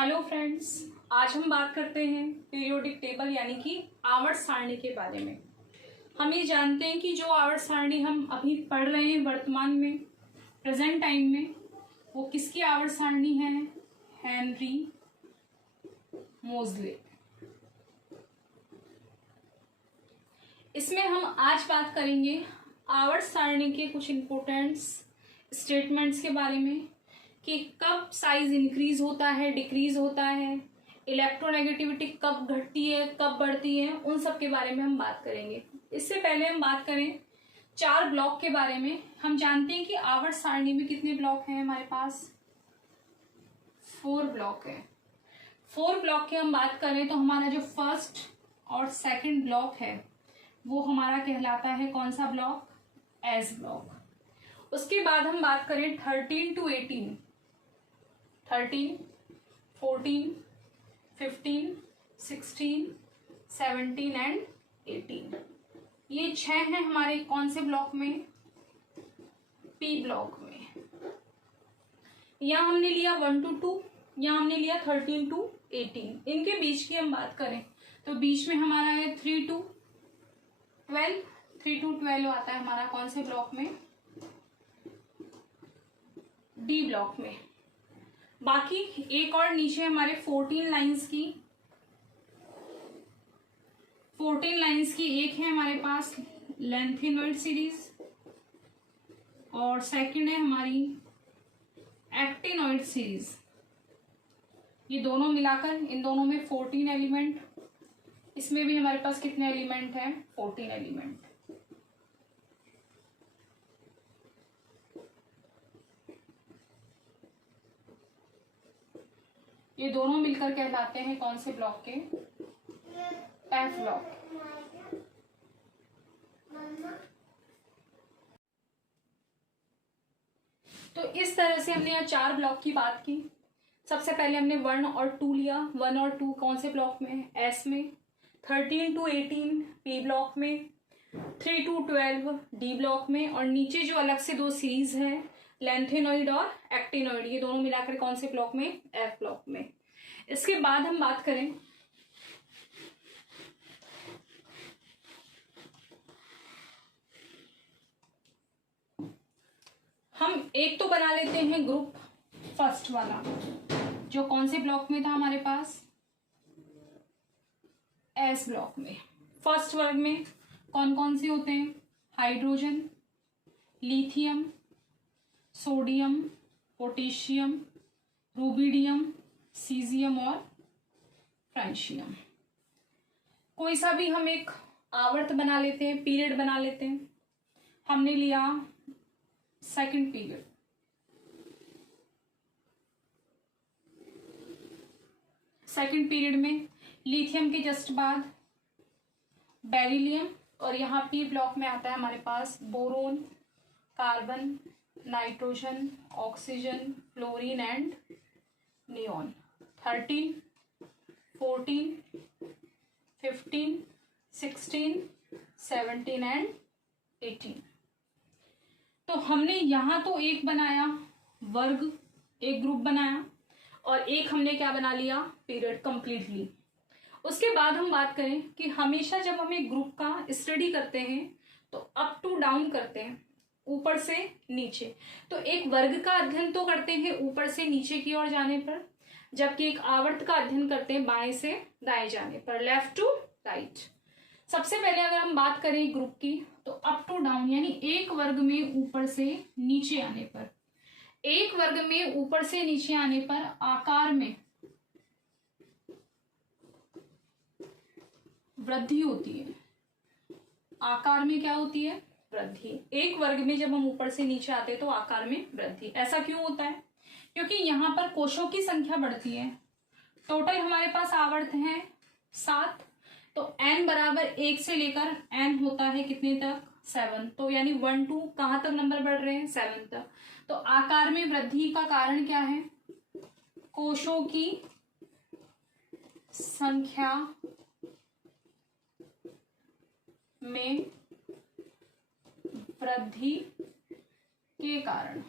Hello friends, आज हम बात करते हैं पीरियोडिक टेबल यानी कि आवर्त सारणी के बारे में। हम ये जानते हैं कि जो आवर्त सारणी हम अभी पढ़ रहे हैं वर्तमान में, प्रेजेंट टाइम में, वो किसकी आवर्त सारणी है? हेनरी मोजले। इसमें हम आज बात करेंगे आवर्त सारणी के कुछ इम्पोर्टेंट स्टेटमेंट्स के बारे में कि कब साइज इंक्रीज होता है, डिक्रीज होता है, इलेक्ट्रोनेगेटिविटी कब घटती है, कब बढ़ती है, उन सब के बारे में हम बात करेंगे। इससे पहले हम बात करें 4 ब्लॉक के बारे में। हम जानते हैं कि आवर्त सारणी में कितने ब्लॉक हैं हमारे पास? 4 ब्लॉक है। 4 ब्लॉक की हम बात करें तो हमारा जो फर्स्ट और सेकंड ब्लॉक है वो हमारा कहलाता है कौन सा ब्लॉक? S block. उसके बाद हम बात करें 13 to 18, 13, 14, 15, 16, 17 एंड 18। ये 6 हैं हमारे कौन से ब्लॉक में? पी ब्लॉक में। यहाँ हमने लिया 1 to 2, यहाँ हमने लिया 13 to 18। इनके बीच की हम बात करें तो बीच में हमारा है 3 to 12, 3 to 12 आता है हमारा कौन से ब्लॉक में? डी ब्लॉक में। बाकी एक और नीचे हमारे 14 लाइंस की एक है हमारे पास लेंथेनॉइड सीरीज और सेकंड है हमारी एक्टिनॉइड सीरीज। ये दोनों मिलाकर इन दोनों में 14 एलिमेंट, इसमें भी हमारे पास कितने एलिमेंट हैं? 14 एलिमेंट। ये दोनों मिलकर कहलाते हैं कौन से ब्लॉक के? F block. तो इस तरह से हमने यहाँ 4 ब्लॉक की बात की। सबसे पहले हमने 1 और 2 लिया। 1 और 2 कौन से ब्लॉक में? एस में। 13 to 18 पी ब्लॉक में। 3 to 12 डी ब्लॉक में। और नीचे जो अलग से 2 सीरीज है लेंथेनॉइड और एक्टिनॉइड, ये दोनों मिलाकर कौन से ब्लॉक में? एफ ब्लॉक में। इसके बाद हम बात करें हम एक तो बना लेते हैं ग्रुप फर्स्ट वाला, जो कौन से ब्लॉक में था हमारे पास? एस ब्लॉक में। फर्स्ट वर्ग में कौन कौन से होते हैं? Hydrogen, lithium, sodium, potassium, rubidium, caesium और फ्रांशियम। कोई सा भी हम एक आवर्त बना लेते हैं, पीरियड बना लेते हैं। हमने लिया सेकंड पीरियड। सेकंड पीरियड में लिथियम के जस्ट बाद बेरिलियम और यहाँ पी ब्लॉक में आता है हमारे पास boron, carbon, nitrogen, oxygen, fluorine and neon. 13, 14, 15, 16, 17 and 18। तो हमने यहाँ तो एक बनाया वर्ग, एक ग्रुप बनाया और एक हमने क्या बना लिया? Period completely. उसके बाद हम बात करें कि हमेशा जब हम एक ग्रुप का स्टडी करते हैं तो अप टू डाउन करते हैं, ऊपर से नीचे। तो एक वर्ग का अध्ययन तो करते हैं ऊपर से नीचे की ओर जाने पर, जबकि एक आवर्त का अध्ययन करते हैं बाएं से दाएं जाने पर, लेफ्ट टू राइट। सबसे पहले अगर हम बात करें ग्रुप की तो अप टू डाउन यानी एक वर्ग में ऊपर से नीचे आने पर, एक वर्ग में ऊपर से नीचे आने पर आकार में वृद्धि होती है। आकार में क्या होती है? वृद्धि। एक वर्ग में जब हम ऊपर से नीचे आते हैं तो आकार में वृद्धि। ऐसा क्यों होता है? क्योंकि यहाँ पर कोशों की संख्या बढ़ती है। टोटल हमारे पास आवर्त हैं 7, तो n बराबर 1 से लेकर n होता है कितने तक? 7। तो यानी 1 2 कहाँ तक नंबर बढ़ रहे हैं? 7 तक। तो आकार में वृद्धि का कारण क्या है? कोशों की संख्या में वृद्धि के कारण।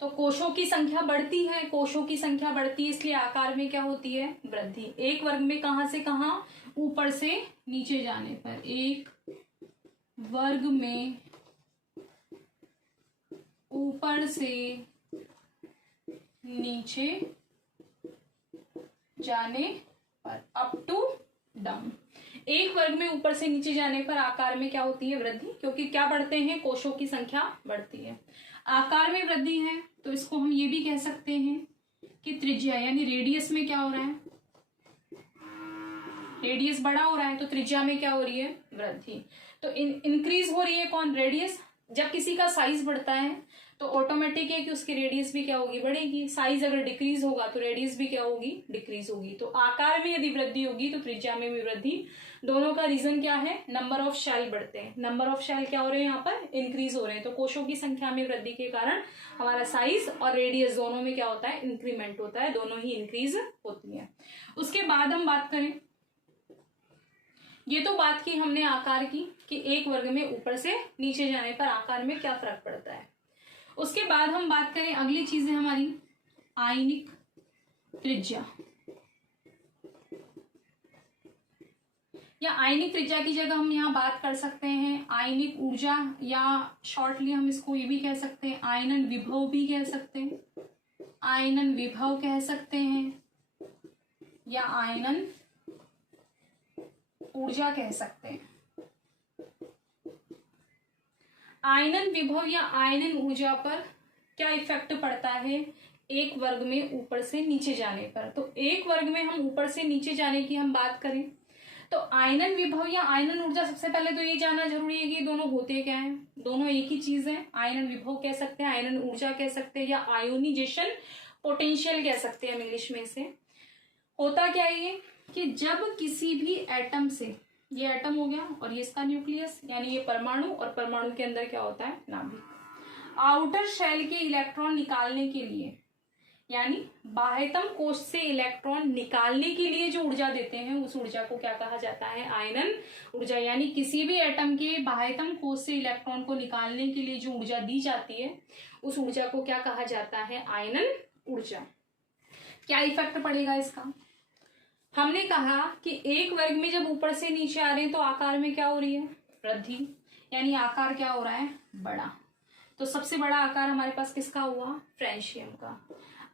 तो कोशों की संख्या बढ़ती है, कोशों की संख्या बढ़ती है, इसलिए आकार में क्या होती है, वृद्धि। एक वर्ग में कहां से कहां, ऊपर से नीचे जाने पर, एक वर्ग में ऊपर से नीचे जाने पर, अप टू डाउन। एक वर्ग में ऊपर से नीचे जाने पर आकार में क्या होती है, वृद्धि, क्योंकि क्या बढ़ते हैं, कोशों की संख्या बढ़ती है। आकार में वृद्धि है तो इसको हम ये भी कह सकते हैं कि त्रिज्या यानी रेडियस में क्या हो रहा है, रेडियस बड़ा हो रहा है, तो त्रिज्या में क्या हो रही है, वृद्धि। तो इंक्रीज हो रही है कौन, रेडियस। जब किसी का साइज बढ़ता है तो ऑटोमेटिक है कि उसकी रेडियस भी क्या होगी, बढ़ेगी। साइज अगर डिक्रीज होगा तो रेडियस भी क्या होगी, डिक्रीज होगी। तो आकार में यदि वृद्धि होगी तो त्रिज्या में भी वृद्धि। दोनों का रीजन क्या है, नंबर ऑफ शेल बढ़ते हैं, नंबर ऑफ शेल क्या हो रहे हैं, यहाँ पर इंक्रीज हो रहे हैं। तो कोशों की संख्या में वृद्धि के कारण हमारा साइज और रेडियस दोनों में क्या होता है, इंक्रीमेंट होता है, दोनों ही इंक्रीज होती है। उसके बाद हम बात करें, ये तो बात की हमने आकार की कि एक वर्ग में ऊपर से नीचे जाने पर आकार में क्या फर्क पड़ता है। उसके बाद हम बात करें, अगली चीज है हमारी आयनिक त्रिज्या, या आयनिक त्रिज्या की जगह हम यहाँ बात कर सकते हैं आयनिक ऊर्जा, या शॉर्टली हम इसको ये भी कह सकते हैं आयनन विभव भी कह सकते हैं, आयनन विभव कह सकते हैं, या आयनन ऊर्जा कह सकते हैं। आयनन विभव या आयनन ऊर्जा पर क्या इफेक्ट पड़ता है, एक वर्ग में ऊपर से नीचे जाने पर। तो एक वर्ग में हम ऊपर से नीचे जाने की हम बात करें तो आयनन विभव या आयनन ऊर्जा, सबसे पहले तो ये जानना जरूरी है कि दोनों होते क्या हैं। दोनों एक ही चीज है, आयनन विभव कह सकते हैं, आयनन ऊर्जा कह सकते हैं, या आयोनाइजेशन पोटेंशियल कह सकते हैं हम इंग्लिश में से। होता क्या है ये कि जब किसी भी एटम से, ये एटम हो गया और ये इसका न्यूक्लियस यानी ये परमाणु, और परमाणु के अंदर क्या होता है, नाभिक। आउटर शेल के इलेक्ट्रॉन निकालने के लिए, यानी बाह्यतम कोश से इलेक्ट्रॉन निकालने के लिए जो ऊर्जा देते हैं उस ऊर्जा को क्या कहा जाता है, आयनन ऊर्जा। यानी किसी भी एटम के बाह्यतम कोश से इलेक्ट्रॉन को निकालने के लिए जो ऊर्जा दी जाती है उस ऊर्जा को क्या कहा जाता है, आयनन ऊर्जा। क्या इफेक्ट पड़ेगा इसका, हमने कहा कि एक वर्ग में जब ऊपर से नीचे आ रहे हैं तो आकार में क्या हो रही है, वृद्धि, यानी आकार क्या हो रहा है, बड़ा। तो सबसे बड़ा आकार हमारे पास किसका हुआ, फ्रेंशियम का।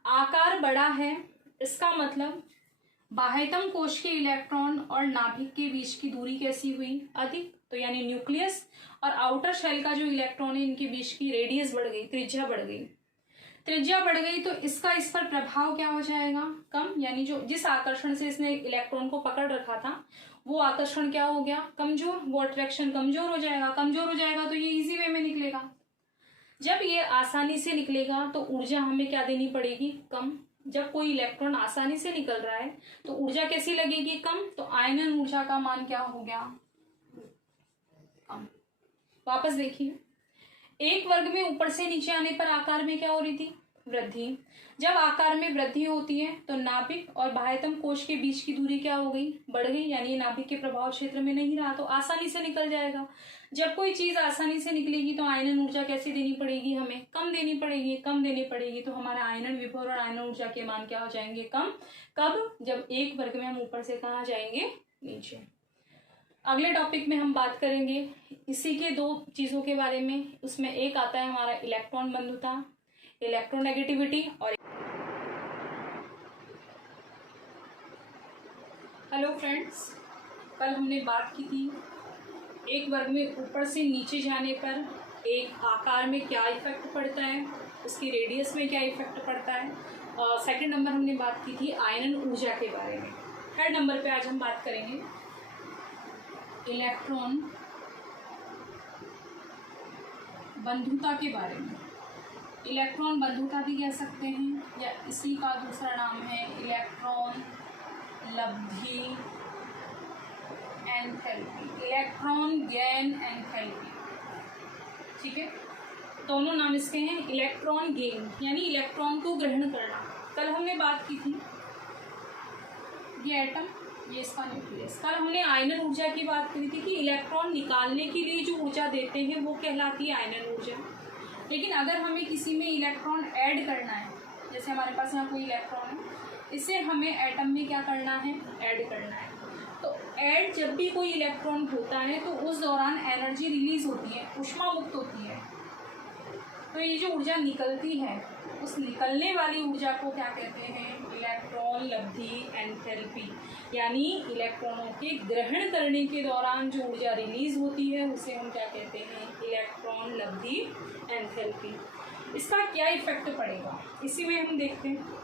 आकार बड़ा है, इसका मतलब बाह्यतम कोश के इलेक्ट्रॉन और नाभिक के बीच की दूरी कैसी हुई, अधिक। तो यानी न्यूक्लियस और आउटर शेल का जो इलेक्ट्रॉन है इनके बीच की रेडियस बढ़ गई, त्रिज्या बढ़ गई। त्रिज्या बढ़ गई तो इसका इस पर प्रभाव क्या हो जाएगा, कम। यानी जो जिस आकर्षण से इसने इलेक्ट्रॉन को पकड़ रखा था वो आकर्षण क्या हो गया, कमजोर। वो अट्रैक्शन कमजोर हो जाएगा, कमजोर हो जाएगा तो ये इजी वे में निकलेगा। जब ये आसानी से निकलेगा तो ऊर्जा हमें क्या देनी पड़ेगी, कम। जब कोई इलेक्ट्रॉन आसानी से निकल रहा है तो ऊर्जा कैसी लगेगी, कम। तो आयनन ऊर्जा का मान क्या हो गया, कम। वापस देखिए, एक वर्ग में ऊपर से नीचे आने पर आकार में क्या हो रही थी, वृद्धि। जब आकार में वृद्धि होती है तो नाभिक और बाह्यतम कोश के बीच की दूरी क्या हो गई, बढ़ गई। यानी ये नाभिक के प्रभाव क्षेत्र में नहीं रहा तो आसानी से निकल जाएगा। जब कोई चीज आसानी से निकलेगी तो आयनन ऊर्जा कैसे देनी पड़ेगी, हमें कम देनी पड़ेगी, कम देनी पड़ेगी। तो हमारा आयनन विभव और आयनन ऊर्जा के मान क्या हो जाएंगे, कम। कब, जब एक वर्ग में हम ऊपर से कहाँ जाएंगे, नीचे। अगले टॉपिक में हम बात करेंगे इसी के दो चीजों के बारे में। उसमें एक आता है हमारा इलेक्ट्रॉन बंधुता, इलेक्ट्रोनेगेटिविटी। और हेलो फ्रेंड्स, कल हमने बात की थी एक वर्ग में ऊपर से नीचे जाने पर एक आकार में क्या इफेक्ट पड़ता है, उसकी रेडियस में क्या इफेक्ट पड़ता है। सेकंड नंबर हमने बात की थी आयनन ऊर्जा के बारे में। थर्ड नंबर पे आज हम बात करेंगे इलेक्ट्रॉन बंधुता के बारे में। इलेक्ट्रॉन बंधुता भी कह सकते हैं, या इसी का दूसरा नाम है इलेक्ट्रॉन लब्धि एंथैल्पी, इलेक्ट्रॉन गेन एंथैल्पी। ठीक है, दोनों नाम इसके हैं। इलेक्ट्रॉन गेन यानी इलेक्ट्रॉन को ग्रहण करना। कल हमने बात की थी ये एटम, ये इसका न्यूक्लियस। कल हमने आयनन ऊर्जा की बात करी थी कि इलेक्ट्रॉन निकालने के लिए जो ऊर्जा देते हैं वो कहलाती है आयनन ऊर्जा। लेकिन अगर हमें किसी में इलेक्ट्रॉन ऐड करना है, जैसे हमारे पास यहाँ कोई इलेक्ट्रॉन है, इसे हमें एटम में क्या करना है, ऐड करना है। तो ऐड जब भी कोई इलेक्ट्रॉन होता है तो उस दौरान एनर्जी रिलीज होती है, ऊष्मा मुक्त होती है। तो ये जो ऊर्जा निकलती है, उस निकलने वाली ऊर्जा को क्या कहते हैं, इलेक्ट्रॉन लब्धि एंथैल्पी। यानी इलेक्ट्रॉनों के ग्रहण करने के दौरान जो ऊर्जा रिलीज होती है उसे हम क्या कहते हैं, इलेक्ट्रॉन लब्धि एंथैल्पी। इसका क्या इफेक्ट पड़ेगा, इसी में हम देखते हैं।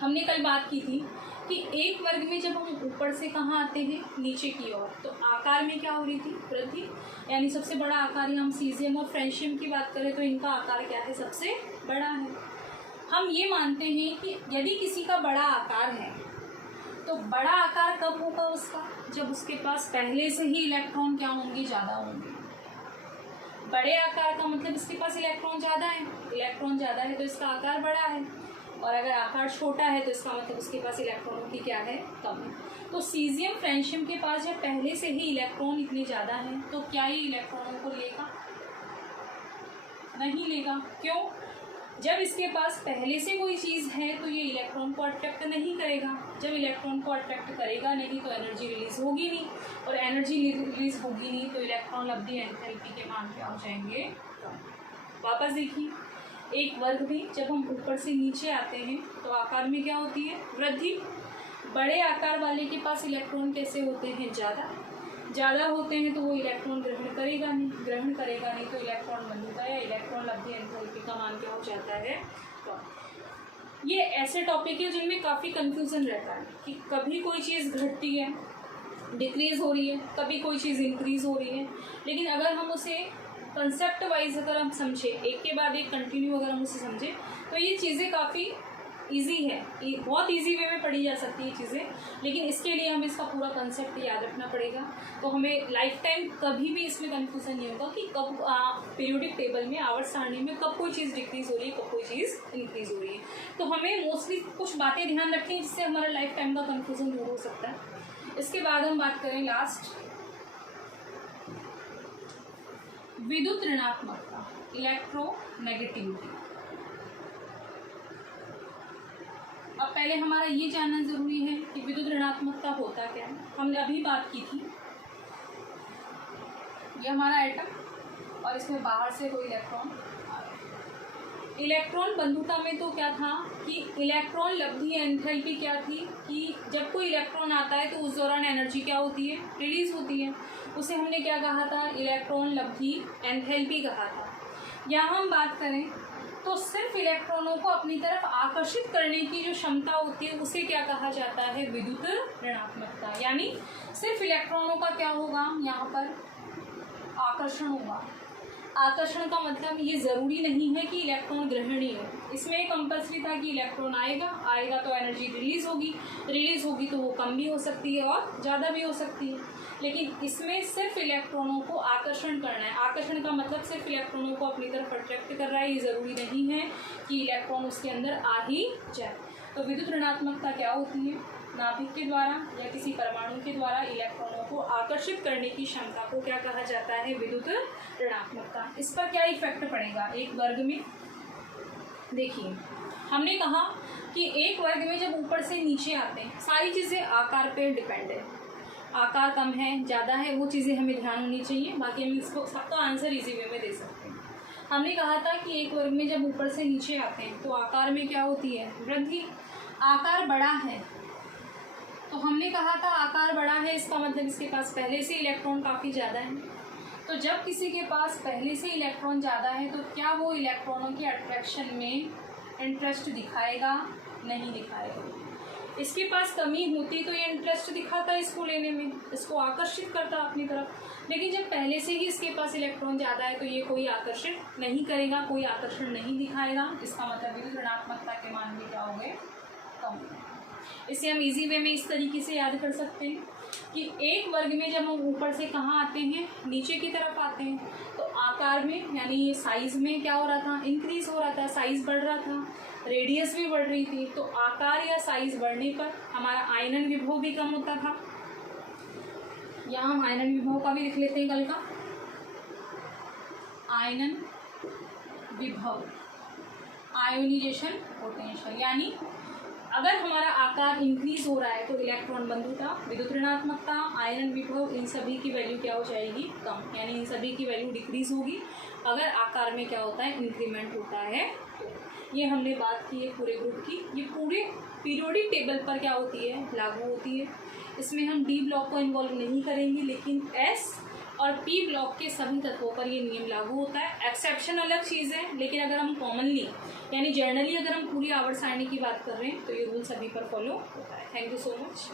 हमने कल बात की थी कि एक वर्ग में जब हम ऊपर से कहाँ आते हैं, नीचे की ओर, तो आकार में क्या हो रही थी, वृद्धि। यानी सबसे बड़ा आकार, हम सीजियम और फ्रेंशियम की बात करें तो इनका आकार क्या है, सबसे बड़ा है। हम ये मानते हैं कि यदि किसी का बड़ा आकार है तो बड़ा आकार कब होगा उसका, जब उसके पास पहले से ही इलेक्ट्रॉन क्या होंगे, ज़्यादा होंगे। बड़े आकार का मतलब इसके पास इलेक्ट्रॉन ज़्यादा है, इलेक्ट्रॉन ज़्यादा है तो इसका आकार बड़ा है, और अगर आकार छोटा है तो इसका मतलब उसके पास इलेक्ट्रॉनों की क्या है, कम है। तो सीजियम फ्रेंशियम के पास जब पहले से ही इलेक्ट्रॉन इतने ज़्यादा हैं तो क्या ये इलेक्ट्रॉनों को लेगा, नहीं लेगा। क्यों, जब इसके पास पहले से कोई चीज़ है तो ये इलेक्ट्रॉन को अट्रैक्ट नहीं करेगा। जब इलेक्ट्रॉन को अट्रैक्ट करेगा नहीं तो एनर्जी रिलीज होगी नहीं, और एनर्जी रिलीज होगी नहीं तो इलेक्ट्रॉन लब्धि एंथैल्पी के मान क्या हो जाएंगे, वापस देखिए। एक वर्ग में जब हम ऊपर से नीचे आते हैं तो आकार में क्या होती है, वृद्धि। बड़े आकार वाले के पास इलेक्ट्रॉन कैसे होते हैं, ज़्यादा होते हैं तो वो इलेक्ट्रॉन ग्रहण करेगा नहीं तो इलेक्ट्रॉन बंधुता या इलेक्ट्रॉन लब्धि एंथैल्पी का मान क्या हो जाता है, तो ये ऐसे टॉपिक है जिनमें काफ़ी कंफ्यूजन रहता है कि कभी कोई चीज़ घटती है, डिक्रीज हो रही है, कभी कोई चीज़ इंक्रीज हो रही है। लेकिन अगर हम उसे कंसेप्ट वाइज अगर हम समझे, एक के बाद एक कंटिन्यू अगर हम उसे समझें तो ये चीज़ें काफ़ी इजी है, बहुत इजी वे में पढ़ी जा सकती है चीज़ें। लेकिन इसके लिए हमें इसका पूरा कंसेप्ट याद रखना पड़ेगा। तो हमें लाइफ टाइम कभी भी इसमें कंफ्यूजन नहीं होगा कि कब पीरियोडिक टेबल में, आवर्त सारणी में कब कोई चीज़ डिक्रीज हो रही है, कब कोई चीज़ इंक्रीज हो रही है। तो हमें मोस्टली कुछ बातें ध्यान रखें जिससे हमारा लाइफ टाइम का कन्फ्यूजन दूर हो सकता है। इसके बाद हम बात करें लास्ट, विद्युत ऋणात्मकता, इलेक्ट्रोनेगेटिविटी। अब पहले हमारा ये जानना जरूरी है कि विद्युत ऋणात्मकता होता क्या है। हमने अभी बात की थी, ये हमारा एटम और इसमें बाहर से कोई इलेक्ट्रॉन। इलेक्ट्रॉन बंधुता में तो क्या था कि इलेक्ट्रॉन लब्धि एंथैल्पी क्या थी कि जब कोई इलेक्ट्रॉन आता है तो उस दौरान एनर्जी क्या होती है, रिलीज होती है। उसे हमने क्या कहा था, इलेक्ट्रॉन लब्धि एंथैल्पी कहा था। यहाँ हम बात करें तो सिर्फ इलेक्ट्रॉनों को अपनी तरफ आकर्षित करने की जो क्षमता होती है उसे क्या कहा जाता है, विद्युत ऋणात्मकता। यानी सिर्फ इलेक्ट्रॉनों का क्या होगा, यहाँ पर आकर्षण होगा। आकर्षण का मतलब ये ज़रूरी नहीं है कि इलेक्ट्रॉन ग्रहणीय हो, इसमें कंपल्सरी था कि इलेक्ट्रॉन आएगा तो एनर्जी रिलीज होगी तो वो कम भी हो सकती है और ज़्यादा भी हो सकती है। लेकिन इसमें सिर्फ इलेक्ट्रॉनों को आकर्षण करना है। आकर्षण का मतलब सिर्फ इलेक्ट्रॉनों को अपनी तरफ अट्रैक्ट कर रहा है, ये ज़रूरी नहीं है कि इलेक्ट्रॉन उसके अंदर आ ही जाए। तो विद्युत ऋणात्मकता क्या होती है, नाभिक के द्वारा या किसी परमाणु के द्वारा इलेक्ट्रॉनों को आकर्षित करने की क्षमता को क्या कहा जाता है, विद्युत ऋणात्मकता। इस पर क्या इफेक्ट पड़ेगा एक वर्ग में, देखिए हमने कहा कि एक वर्ग में जब ऊपर से नीचे आते हैं सारी चीज़ें आकार पे डिपेंड है। आकार कम है ज़्यादा है वो चीज़ें हमें ध्यान होनी चाहिए, बाकी हम इसको सबका आंसर इजी वे में दे सकते हैं। हमने कहा था कि एक वर्ग में जब ऊपर से नीचे आते हैं तो आकार में क्या होती है, वृद्धि। आकार बड़ा है तो हमने कहा था आकार बड़ा है इसका मतलब इसके पास पहले से इलेक्ट्रॉन काफ़ी ज़्यादा है। तो जब किसी के पास पहले से इलेक्ट्रॉन ज़्यादा है तो क्या वो इलेक्ट्रॉनों के अट्रैक्शन में इंटरेस्ट दिखाएगा, नहीं दिखाएगा। इसके पास कमी होती तो ये इंटरेस्ट दिखाता इसको लेने में, इसको आकर्षित करता अपनी तरफ। लेकिन जब पहले से ही इसके पास इलेक्ट्रॉन ज़्यादा है तो ये कोई आकर्षित नहीं करेगा, कोई आकर्षण नहीं दिखाएगा। इसका मतलब विद्युत ऋणात्मकता के मान भी क्या होंगे, कम। इसे हम इजी वे में इस तरीके से याद कर सकते हैं कि एक वर्ग में जब हम ऊपर से कहाँ आते हैं, नीचे की तरफ आते हैं, तो आकार में यानी साइज में क्या हो रहा था, इंक्रीज हो रहा था, साइज बढ़ रहा था, रेडियस भी बढ़ रही थी। तो आकार या साइज बढ़ने पर हमारा आयनन विभव भी कम होता था। यहाँ हम आयनन विभव का भी लिख लेते हैं कल का। आयनन विभव, आयोनाइजेशन पोटेंशियल, यानी अगर हमारा आकार इंक्रीज हो रहा है तो इलेक्ट्रॉन बंधुता, विद्युत ऋणात्मकता, आयरन विभव, इन सभी की वैल्यू क्या हो जाएगी, कम, यानी इन सभी की वैल्यू डिक्रीज होगी। अगर आकार में क्या होता है, इंक्रीमेंट होता है। तो ये हमने बात की है पूरे ग्रुप की। ये पूरे पीरियोडिक टेबल पर क्या होती है, लागू होती है। इसमें हम डी ब्लॉक को इन्वॉल्व नहीं करेंगे, लेकिन एस और पी ब्लॉक के सभी तत्वों पर ये नियम लागू होता है। एक्सेप्शन अलग चीज़ है, लेकिन अगर हम कॉमनली यानी जनरली अगर हम पूरी आवर्त सारणी की बात कर रहे हैं तो ये रूल सभी पर फॉलो होता है। Thank you so much.